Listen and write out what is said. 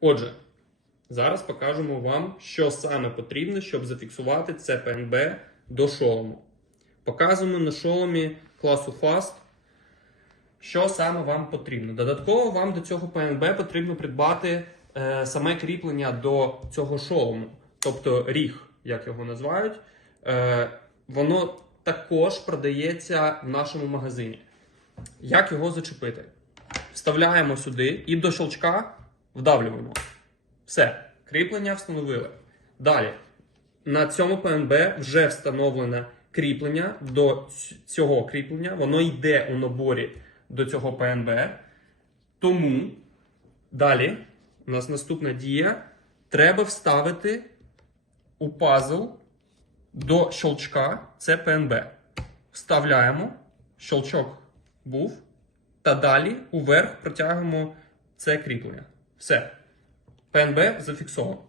Отже, зараз покажемо вам, що саме потрібно, щоб зафіксувати це ПНБ до шолому. Показуємо на шоломі класу Fast, що саме вам потрібно. Додатково вам до цього ПНБ потрібно придбати е, саме кріплення до цього шолому, тобто ріг, як його називають. Е, воно також продається в нашому магазині. Як його зачепити? Вставляємо сюди і до щелчка вдавлюємо. Все, кріплення встановили. Далі, на цьому ПНБ вже встановлене кріплення до цього кріплення. Воно йде у наборі до цього ПНБ. Тому далі у нас наступна дія. Треба вставити у пазл до щелчка це ПНБ. Вставляємо, щелчок був, та далі уверх протягуємо це кріплення. Все. ПНБ зафіксовано.